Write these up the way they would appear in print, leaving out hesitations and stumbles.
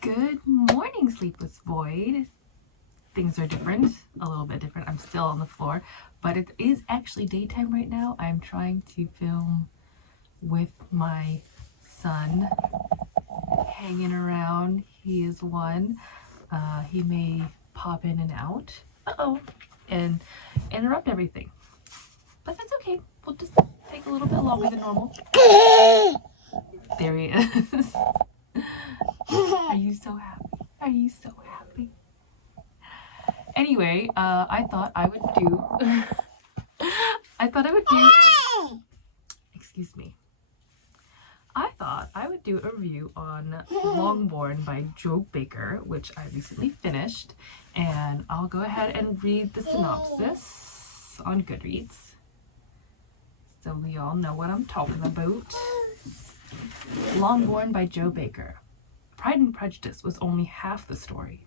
Good morning, Sleepless Void. Things are different, a little bit different. I'm still on the floor, but it is actually daytime right now. I'm trying to film with my son hanging around. He is one. He may pop in and out, and interrupt everything. But that's okay. We'll just take a little bit longer than normal. There he is. Are you so happy? Are you so happy? Anyway, I thought I would do, excuse me. I thought I would do a review on Longbourn by Joe Baker, which I recently finished, and I'll go ahead and read the synopsis on Goodreads so we all know what I'm talking about. Longbourn by Joe Baker. Pride and Prejudice was only half the story.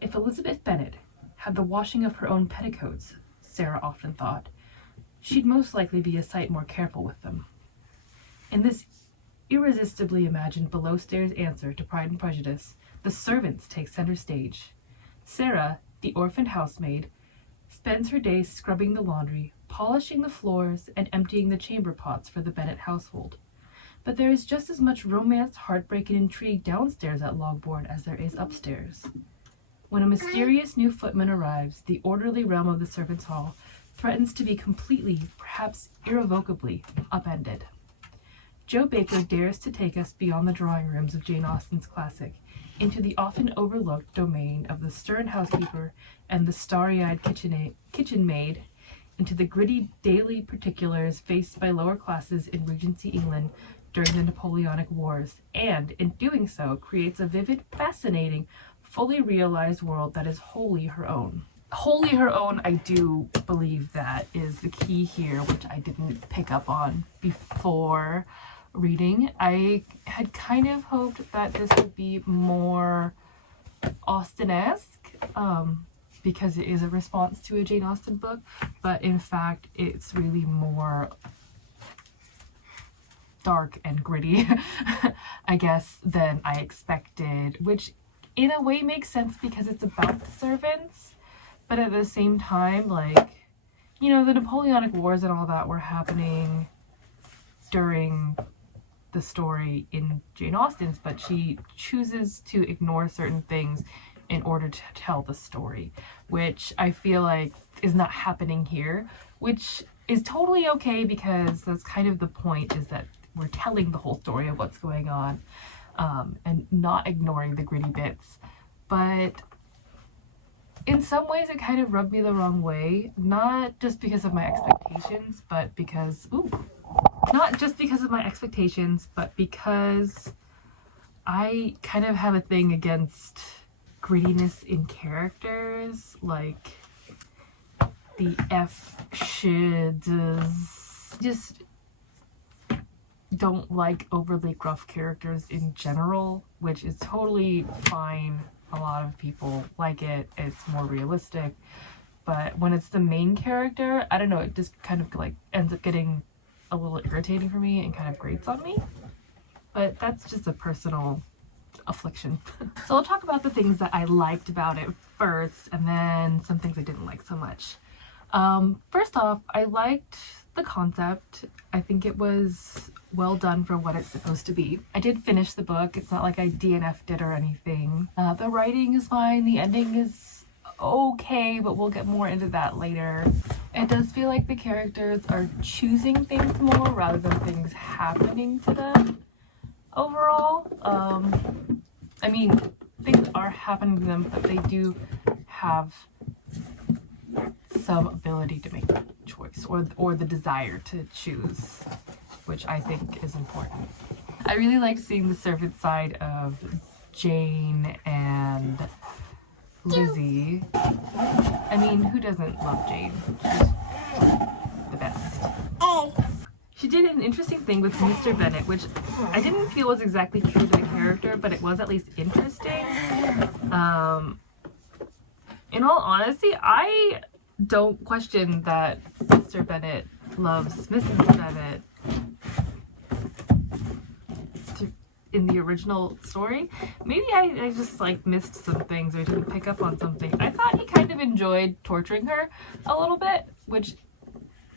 If Elizabeth Bennet had the washing of her own petticoats, Sarah often thought, she'd most likely be a sight more careful with them. In this irresistibly imagined below-stairs answer to Pride and Prejudice, the servants take center stage. Sarah, the orphaned housemaid, spends her days scrubbing the laundry, polishing the floors, and emptying the chamber pots for the Bennet household. But there is just as much romance, heartbreak, and intrigue downstairs at Longbourn as there is upstairs. When a mysterious new footman arrives, the orderly realm of the servants' hall threatens to be completely, perhaps irrevocably, upended. Joe Baker dares to take us beyond the drawing rooms of Jane Austen's classic, into the often overlooked domain of the stern housekeeper and the starry-eyed kitchen maid, into the gritty daily particulars faced by lower classes in Regency England during the Napoleonic Wars, and, in doing so, creates a vivid, fascinating, fully realized world that is wholly her own. Wholly her own, I do believe that is the key here, which I didn't pick up on before reading. I had kind of hoped that this would be more Austen-esque, because it is a response to a Jane Austen book, but in fact it's really more dark and gritty, I guess, than I expected, which in a way makes sense because it's about the servants, but at the same time, like, you know, the Napoleonic Wars and all that were happening during the story in Jane Austen's, but she chooses to ignore certain things in order to tell the story, which I feel like is not happening here, which is totally okay because that's kind of the point, is that we're telling the whole story of what's going on, and not ignoring the gritty bits. But in some ways it kind of rubbed me the wrong way, not just because of my expectations, but because I kind of have a thing against grittiness in characters, like the shoulds. Just don't like overly gruff characters in general, which is totally fine. A lot of people like it. It's more realistic. But when it's the main character, I don't know, it just kind of like ends up getting a little irritating for me and kind of grates on me. But that's just a personal affliction. So I'll talk about the things that I liked about it first, and then some things I didn't like so much. First off, I liked the concept. I think it was well done for what it's supposed to be. I did finish the book. It's not like I DNF'd it or anything. The writing is fine. The ending is okay, but we'll get more into that later. It does feel like the characters are choosing things more rather than things happening to them overall. I mean, things are happening to them, but they do have some ability to make a choice, or the desire to choose, which I think is important. I really like seeing the servant side of Jane and Lizzie. I mean, who doesn't love Jane? She's the best. She did an interesting thing with Mr. Bennet, which I didn't feel was exactly true to the character, but it was at least interesting. In all honesty, I don't question that Mr. Bennet loves Mrs. Bennet. in the original story. Maybe I just like missed some things or didn't pick up on something. I thought he kind of enjoyed torturing her a little bit, which,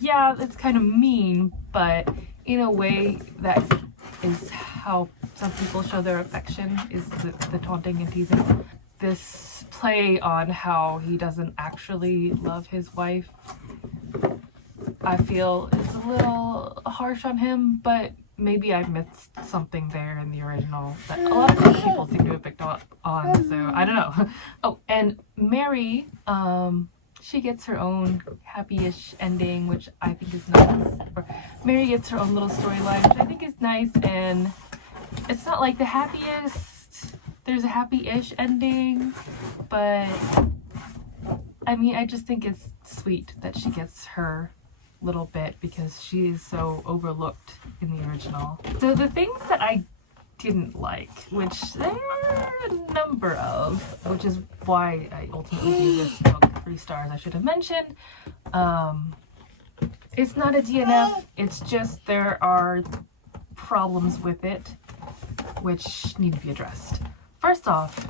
yeah, it's kind of mean, but in a way that is how some people show their affection, is the taunting and teasing. This play on how he doesn't actually love his wife, I feel, is a little harsh on him, but maybe I missed something there in the original that a lot of people seem to have picked on, so I don't know. Oh, and Mary, she gets her own happy-ish ending, which I think is nice. Or Mary gets her own little storyline, which I think is nice, and it's not like the happiest. There's a happy-ish ending, but I mean, I just think it's sweet that she gets her little bit because she is so overlooked in the original. So the things that I didn't like, which there are a number of, which is why I ultimately gave this book 3 stars, I should have mentioned. It's not a DNF, it's just there are problems with it which need to be addressed. First off,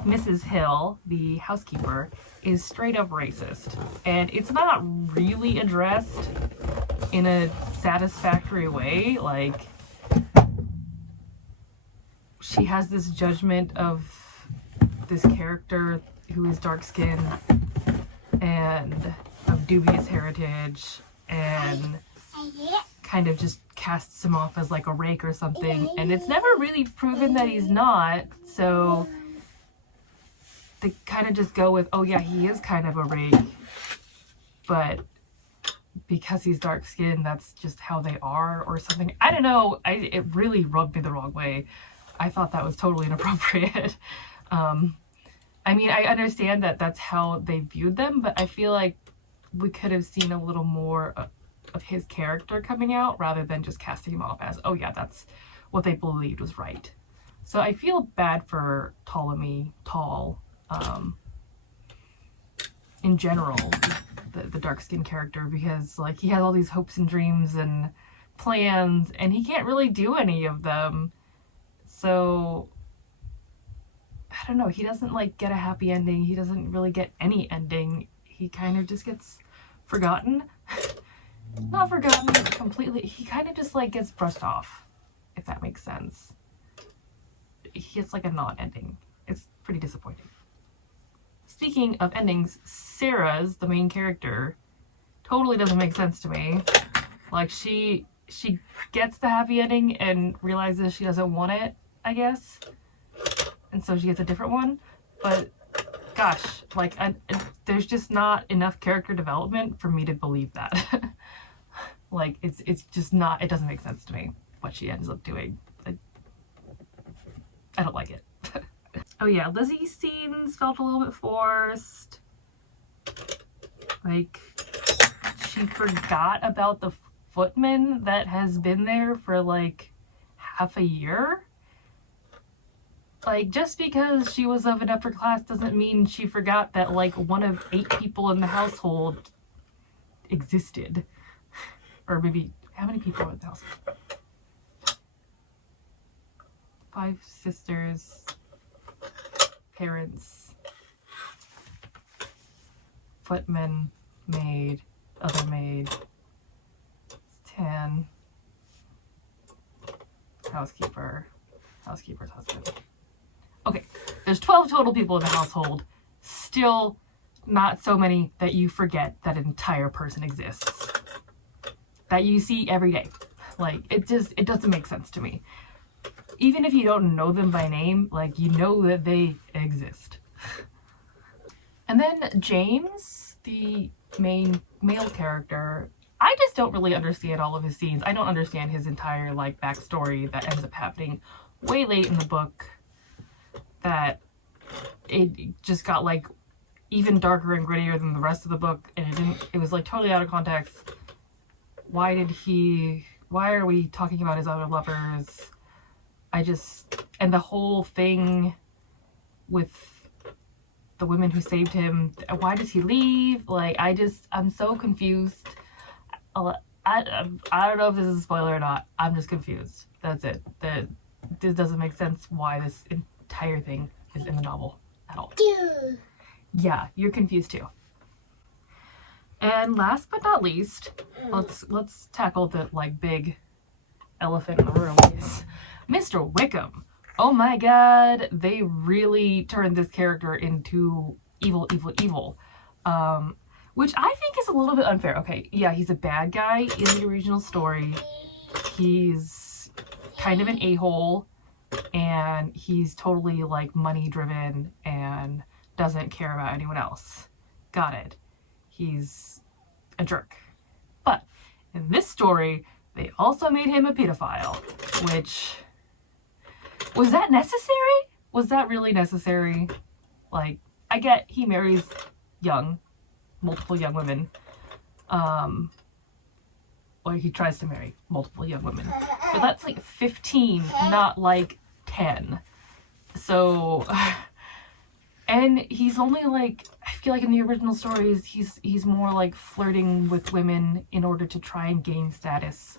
Mrs. Hill, the housekeeper, is straight up racist, and it's not really addressed in a satisfactory way. Like, she has this judgment of this character who is dark-skinned and of dubious heritage, and kind of just casts him off as like a rake or something, and it's never really proven that he's not, so they kind of just go with, oh yeah, he is kind of a rake, but because he's dark skinned, that's just how they are or something. I don't know, it really rubbed me the wrong way. I thought that was totally inappropriate. I mean, I understand that that's how they viewed them, but I feel like we could have seen a little more of his character coming out rather than just casting him off as, oh yeah, that's what they believed was right. So I feel bad for Ptolemy, in general, the dark-skinned character, because like he has all these hopes and dreams and plans and he can't really do any of them. So I don't know, he doesn't like get a happy ending, he doesn't really get any ending, he kind of just gets forgotten. Not forgotten completely, he kind of just like gets brushed off, if that makes sense. He gets like a non-ending. It's pretty disappointing. Speaking of endings, Sarah's, the main character, totally doesn't make sense to me. Like, she gets the happy ending and realizes she doesn't want it, I guess. And so she gets a different one. But gosh, like, there's just not enough character development for me to believe that. Like, it's just not, it doesn't make sense to me what she ends up doing. I don't like it. Oh yeah, Lizzie's scenes felt a little bit forced. Like, she forgot about the footman that has been there for like half a year. Like, just because she was of an upper class doesn't mean she forgot that like one of 8 people in the household existed. Or maybe, how many people are in the house? 5 sisters, parents, footman, maid, other maid, 10, housekeeper, housekeeper's husband. Okay, there's 12 total people in the household. Still not so many that you forget that an entire person exists. That you see every day. Like, it doesn't make sense to me. Even if you don't know them by name, like, you know that they exist. And then James, the main male character, I just don't really understand all of his scenes. I don't understand his entire, like, backstory that ends up happening way late in the book. That it just got, like, even darker and grittier than the rest of the book, and it was, like, totally out of context. Why are we talking about his other lovers? And the whole thing with the women who saved him, why does he leave? Like, I'm so confused. I don't know if this is a spoiler or not. I'm just confused. That's it. this doesn't make sense why this entire thing is in the novel at all. Yeah, you're confused too. And last but not least, let's tackle the like big elephant in the room, is Mr. Wickham. Oh my god, they really turned this character into evil, which I think is a little bit unfair. Okay, yeah, he's a bad guy in the original story. He's kind of an a-hole, and he's totally like money driven and doesn't care about anyone else. Got it. He's a jerk. But in this story, they also made him a pedophile, which, was that necessary? Was that really necessary? Like, I get he marries multiple young women. Or he tries to marry multiple young women. But that's like 15, not like 10. So, and he's only like, I feel like in the original stories, he's more like flirting with women in order to try and gain status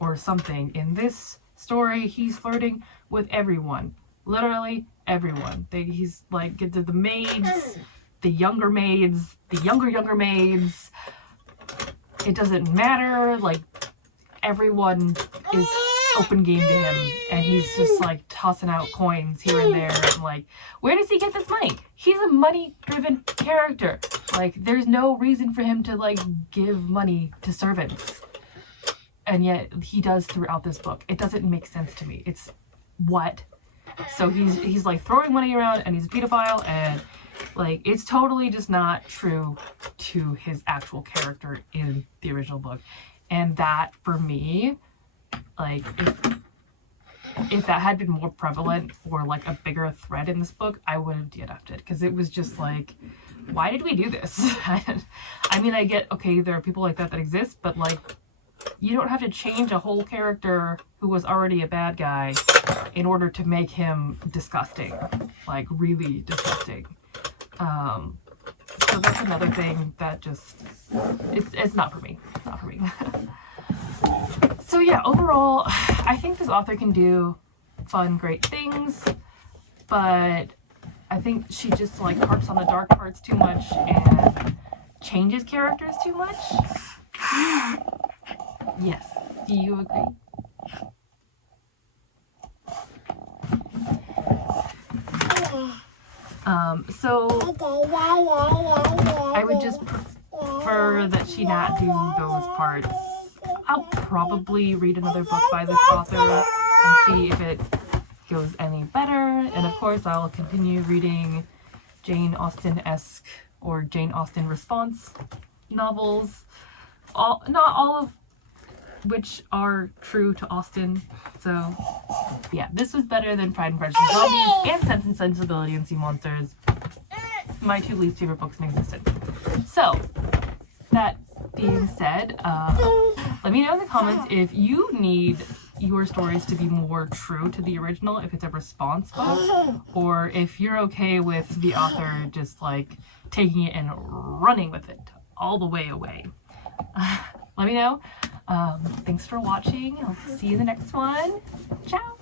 or something. In this story, he's flirting with everyone. Literally everyone. He's like, the maids, the younger maids, the younger maids. It doesn't matter. Like, everyone is open game to him, and he's just like tossing out coins here and there, and like, where does he get this money? He's a money driven character. Like, there's no reason for him to like give money to servants, and yet he does throughout this book. It doesn't make sense to me. It's what? So he's like throwing money around, and he's a pedophile, and like, it's totally just not true to his actual character in the original book. And that, for me, like, if that had been more prevalent or like a bigger thread in this book, I would have de-adapted, because it was just like, why did we do this? I mean, I get, okay, there are people like that exist, but like, you don't have to change a whole character who was already a bad guy in order to make him disgusting, like really disgusting. So that's another thing that just, it's not for me. It's not for me. So yeah, overall, I think this author can do fun, great things, but I think she just like harps on the dark parts too much and changes characters too much. Yes. Do you agree? So I would just prefer that she not do those parts. I'll probably read another book by this author and see if it goes any better. And of course, I'll continue reading Jane Austen-esque or Jane Austen response novels. Not all of which are true to Austen. So yeah, this was better than Pride and Prejudice and Zombies and Sense and Sensibility and Sea Monsters, my two least favorite books in existence. So that being said, let me know in the comments if you need your stories to be more true to the original, if it's a response book, or if you're okay with the author just like taking it and running with it all the way away. Let me know. Thanks for watching. I'll see you in the next one. Ciao!